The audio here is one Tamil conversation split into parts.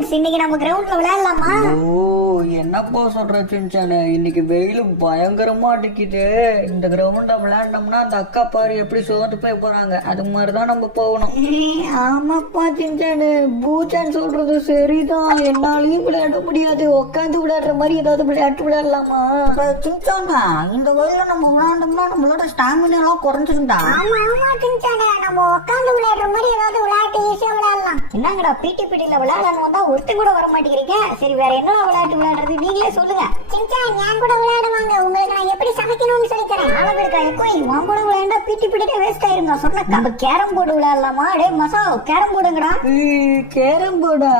ஃப்ரெண்ட்ஸ், இன்னைக்கு நம்ம கிரவுண்ட்ல விளையாடலாமா? ஓ, என்னப்பா சொல்ற சின்சானு, இன்னைக்கு வெயில் பயங்கரமா அடிக்குது. இந்த கிரவுண்ட விளையாண்டோம்னா அந்த அக்கா பாரு எப்படி சோர்ந்து போய் போறாங்க. அது மாதிரிதான் நம்ம போகணும். ஆமாப்பா சின்சானு, பூச்சான் சொல்றது சரிதான். என்னாலையும் விளையாட முடியாது. உட்காந்து விளையாடுற மாதிரி ஏதாவது விளையாட்டு விளையாடலாமா? சின்சானா, இந்த வெயில நம்ம விளையாண்டோம்னா நம்மளோட ஸ்டாமினா எல்லாம் குறைஞ்சிருந்தா. ஆமா சின்சானு, நம்ம உட்காந்து விளையாடுற மாதிரி ஏதாவது விளையாட்டு ஈஸியா விளையாடலாம். என்னங்கடா பிடி பிடில விளையாடணும் வந்தா ஒருத்தர் கூட வர மாட்டேங்கிறீங்க. சரி, வேற என்ன விளையாட்டு விளையாடுறது நீங்களே சொல்லுங்க. சின்சான், நான் கூட விளையாடுவாங்க. உங்களுக்கு நான் எப்படி சமைக்கணும்னு சொல்லி தரேன். அளவெடுக்கா எக்கோய், உன் கூட விளையாண்டா பிடி பிடிக்க வேஸ்ட் ஆயிருங்க. சொன்ன நம்ம கேரம் போர்டு விளையாடலாமா? டேய் மசா, கேரம் போர்டுங்கடா. கேரம் போர்டா?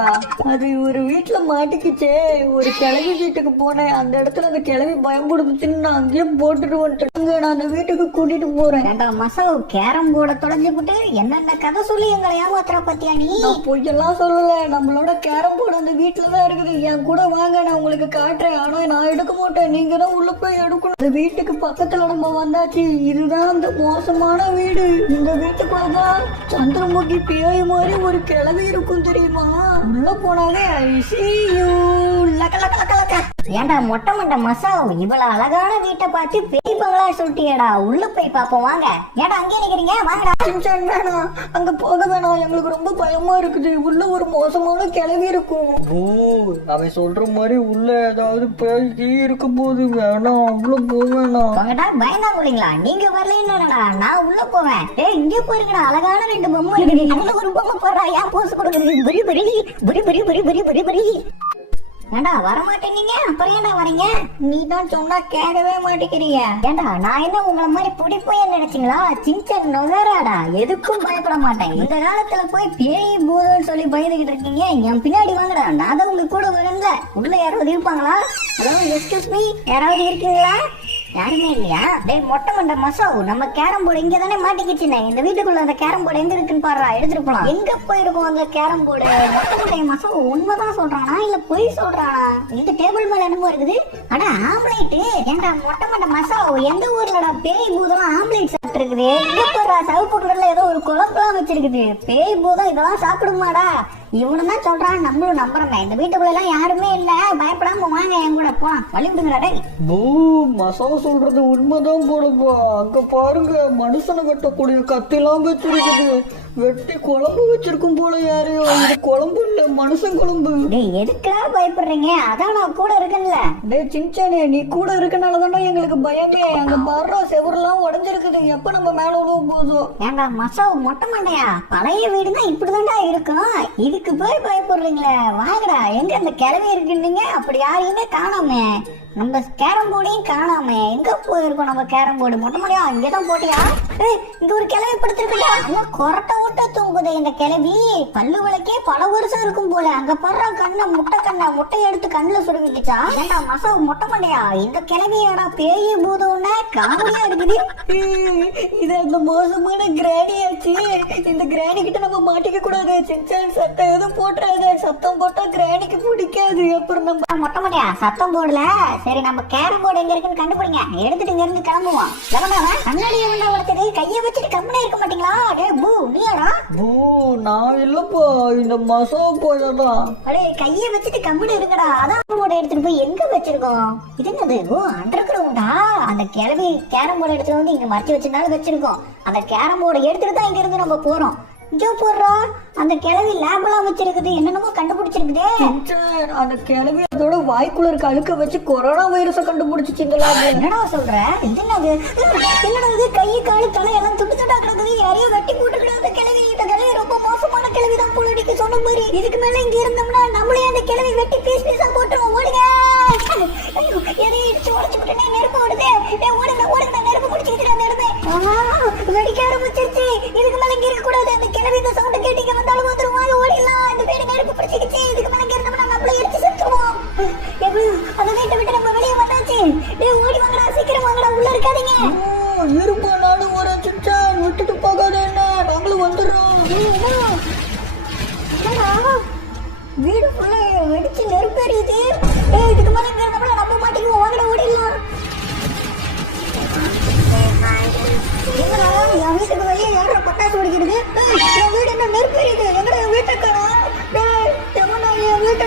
அது ஒரு வீட்டுல மாட்டிக்கிச்சே. ஒரு கிளவி வீட்டுக்கு போனேன். அந்த இடத்துல அந்த கிளவி பயன்படுத்துன்னு நான் அங்கேயே போட்டுட்டு வந்துட்டேங்க. நான் அந்த வீட்டுக்கு கூட்டிட்டு போறேன். ஏண்டா மசா, கேரம் போர்டை தொலைஞ்சு போட்டு என்னென்ன கதை சொல்லி எங்களை ஏமாத்துற பத்தியா நீ? பொய்யெல்லாம் சொல்லல. நம்மளோட கேரம் போர்டு அந்த வீட்டுலதான் இருக்குது. என் கூட வாங்க, நான் உங்களுக்கு காட்டுறேன். ஆனா நான் எடுக்க மாட்டேன், நீங்க தான் உள்ள போய் எடுக்கணும். அந்த வீட்டுக்கு பக்கத்துல நம்ம வந்தாச்சு. இதுதான் அந்த மோசமான வீடு. இந்த வீட்டுக்குள்ளதான் சந்திரமுகி பேய் மாதிரி ஒரு கிழவி இருக்கும் தெரியுமா? உள்ள போனாலே ஏண்டா மொட்டை மண்டை மசா, இவ்வளவு அழகான வீட்டை பார்த்து பேய் பங்களா சொல்லிட்டியடா. உள்ள போய் பாப்போம் வாங்க. ஏடா அங்கே நிக்கிறீங்க? வாங்கடா. வேணாம், அங்க போக வேணாம். எங்களுக்கு ரொம்ப பயமா இருக்குது. உள்ள ஒரு மோசமான கிழவி இருக்கும். ஓ, அவன் சொல்ற மாதிரி உள்ள ஏதாவது பேய் இருக்கும் போது வேணாம், உள்ள போக வேணாம். வாங்கடா, பயந்தா முடியுங்களா? நீங்க வரலன்னா நான் உள்ள போவேன். ஏய், இங்கே போயிருக்கடா, அழகான 2 பொம்மை இருக்குது. அதுல ஒரு பொம்மை போடுறா, ஏன் போஸ் கொடுக்குறது? புரி புரி புரி புரி புரி புரி புரி புரி. ஏண்டா வரமாட்டேங்க, அப்புறம் ஏண்டா வரீங்க? நீ தான் சொன்னா கேட்கவே மாட்டேங்கிறீங்க. ஏண்டா நான் என்ன உங்களை மாதிரி பிடிப்போய் நினைச்சீங்களா? சின்சன் நொகராடா, எதுக்கும் பயப்பட மாட்டேன். இந்த காலத்துல போய் பேய் பூதம்னு சொல்லி பயந்துகிட்டு இருக்கீங்க. என் பின்னாடி வாங்கடா, நான் தான் உங்களுக்கு கூட வரல. உள்ள யாராவது இருப்பாங்களா? ஹலோ, எக்ஸ்கியூஸ் மீ, யாராவது இருக்கீங்களா? யாருமே இல்லையா? டேய் மொட்டை மண்டை மசாவு, நம்ம கேரம் போர்டு இங்க தானே மாட்டிக்கிச்சுனே. இந்த வீட்டுக்குள்ள அந்த கேரம் போர்டு எங்க இருக்குன்னு பாருடா, எடுத்துட்டு போலாம். எங்க போயிருக்கும் அந்த கேரம் போர்டு? மொட்டை மண்டை மசாவு உண்மைதான் சொல்றானா இல்ல பொய் சொல்றானா? இந்த டேபிள் மேல என்னமோ இருக்குது. அட ஆம்லேட். ஏண்டா மொட்டை மண்டை மசாவு, எந்த ஊர்லடா பேய் பூதம் ஆம்லேட் சாப்பிட்டு இருக்குது? எங்க போடுறா? சவுப்பு கலர்ல ஏதோ ஒரு குழம்புலாம் வச்சிருக்குது. பேய் பூதம் இதெல்லாம் சாப்பிடுமாடா? இவனு தான் சொல்றான், நம்மளும் நம்புறமே. இந்த வீட்டுக்குள்ள எல்லாம் யாருமே இல்ல, பயப்படாம வாங்க என் கூட போலாம். வழி விடுங்கடா. மசா சொல்றது உண்மைதான் போலப்பா. அங்க பாருங்க, மனுஷனை வெட்டக்கூடிய கத்திலாம் வச்சிருக்குது. வெட்டி குழம்பு வச்சிருக்கும் போல. யாரையோ, இது குழம்பு இல்ல, மனுஷன் குழம்பு. டேய் எதுக்கா பயப்படுறீங்க? அதான் நான் கூட இருக்கேன்ல. டேய் சின்சானே, நீ கூட இருக்கனாலதான்டா எங்களுக்கு பயமே. அங்க பாரு, செவரெல்லாம் உடைஞ்சிருக்குது. எப்ப நம்ம மேல உழுவ போதும்? ஏண்டா மசாவு மொட்டை மண்டையா, பழைய வீடுனா இப்படிதான்டா இருக்கும். இதுக்கு போய் பயப்படுறீங்களே? வாங்கடா. எங்க அந்த கிழவி இருக்குன்னீங்க? அப்படி யாரையுமே காணாமே. நம்ம கேரம் போர்டையும் காணாமே. எங்க போயிருக்கோம் நம்ம கேரம் போர்டு? மொட்டை மண்டையா, இங்கதான் போட்டியா? இங்க ஒரு கிழவி படுத்திருக்கா. கொரட்டை விட்ட தூங்குது இந்த கிழவி. பல்லு விளக்கே பல வருஷம் இருக்கும் போல. அங்க படுற கண்ணை முட்டை எடுத்து கண்ணுல சுருங்கிட்டுச்சா? ஏண்டா மசாவு மொட்டை மண்டையா, இந்த கிழவியோட பேய் பூதம்னா காமெடியா இருக்குது. இது அந்த மோசமான கிராணி ஆச்சு. இந்த கிராணி கிட்ட நம்ம மாட்டிக்க கூடாது. சின்சான் சத்தம் எதுவும் போட்டுறாது. சத்தம் போட்டா கிராணிக்கு பிடிக்காது. அப்புறம் நம்ம மொட்டை மண்டையா சத்தம் போடல. சரி, நம்ம கேரம் போர்டு எங்க இருக்குன்னு கண்டுபிடிங்க. எடுத்துட்டு இங்க இருந்து கிளம்புவோம். கண்ணாடியை ஒருத்தர் கைய வச்சுட்டு கம்பெனி இருக்க மாட்டீங்களா? நான் இல்லப்பா, இந்த மசா போயதான். அடே, கைய வச்சுட்டு கம்பெனி இருக்கடா. அதான் போர்டு எடுத்துட்டு போய் எங்க வச்சிருக்கோம்? இது என்னது? ஓ, அண்டர் கிரவுண்டா? அந்த கிளவி கேரம் போர்டு எடுத்துட்டு வந்து இங்க மறைச்சு வச்சிருந்தாலும் வச்சிருக்கோம். அந்த கேரம் போர்டு எடுத்துட்டு தான் இங்க இருந்து நம்ம போறோம். இங்க போடுறோம். அந்த கிழவி லேப் எல்லாம் வச்சிருக்குது, என்னென்னமோ கண்டுபிடிச்சிருக்குதே. அந்த கிழவி அதோட வாய்க்குள்ள இருக்க அழுக்க வச்சு கொரோனா வைரஸ கண்டுபிடிச்சிச்சு. என்னடா சொல்ற? இது என்னது? கை காலு தலை எல்லாம் துண்டு துண்டா கிடக்குது. யாரையோ வெட்டி போட்டுக்கிடாத கிழவி. இந்த கிழவி ரொம்ப மோசமான கிழவிதான் போல. நீங்க சொன்ன மாதிரி இதுக்கு மேல இங்க இருந்தோம்னா நம்மளே அந்த கிழவி வெட்டி பீஸ் பீஸா போட்டுருவோம். ஓடுங்க. எதையும் இடிச்சு உடச்சு விட்டுனே நெருப்பு ஓடுது. ஓடுங்க ஓடுங்க, நெருப்பு பிடிச்சிக்கிட்டு அந்த இடமே வெடிக்க ஆரம்பிச்சிருச்சு. இதுக்கு மேல இங்க இருக்க கூடாது. அந்த கிழவி இந்த சவுண்ட் கேட்டீங்க வந்தாலும் வந்துருவாங்க. ஓடிடலாம். இந்த வீடு நெருப்பு பிடிச்சிக்கிச்சு. இதுக்கு மேல இங்க இருந்தோம்னா நம்மளே எரிச்சு செத்துருவோம். அந்த வீட்டை விட்டு நம்ம வெளியே வந்தாச்சு. ஓடி வாங்கடா, சீக்கிரம் வாங்கடா, உள்ள இருக்காதீங்க. இருப்பா, நானும் ஒரு சின்சான் விட்டுட்டு போகாத. என்ன, நாங்களும் வந்துடுறோம். வீடு ஃபுல்லா வெடிச்சு நெருப்பு எரியுது. இதுக்கு மேல இங்க இருந்தோம்னா நம்ம மாட்டிக்குவோம். வாங்கடா, ஓடிடலாம். என் வீட்டுக்கு வெளியே யாரோட பட்டாசு வெடிக்கிறது? என் வீடு என்ன நெருப்பு எரியுது? எங்கடா என் வீட்டை காணோம்? என் வீட்டு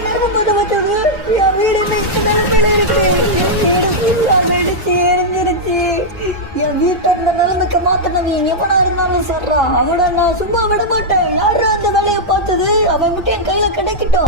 என் வீட்டை இந்த நிலைமைக்கு மாத்தினவன் எவனா இருந்தாலும் சரிடா, அவனை நான் சும்மா விட மாட்டேன். யாரு அந்த வேலையை பார்த்தது அவன் மட்டும் என் கையில கிடைக்கட்டும்.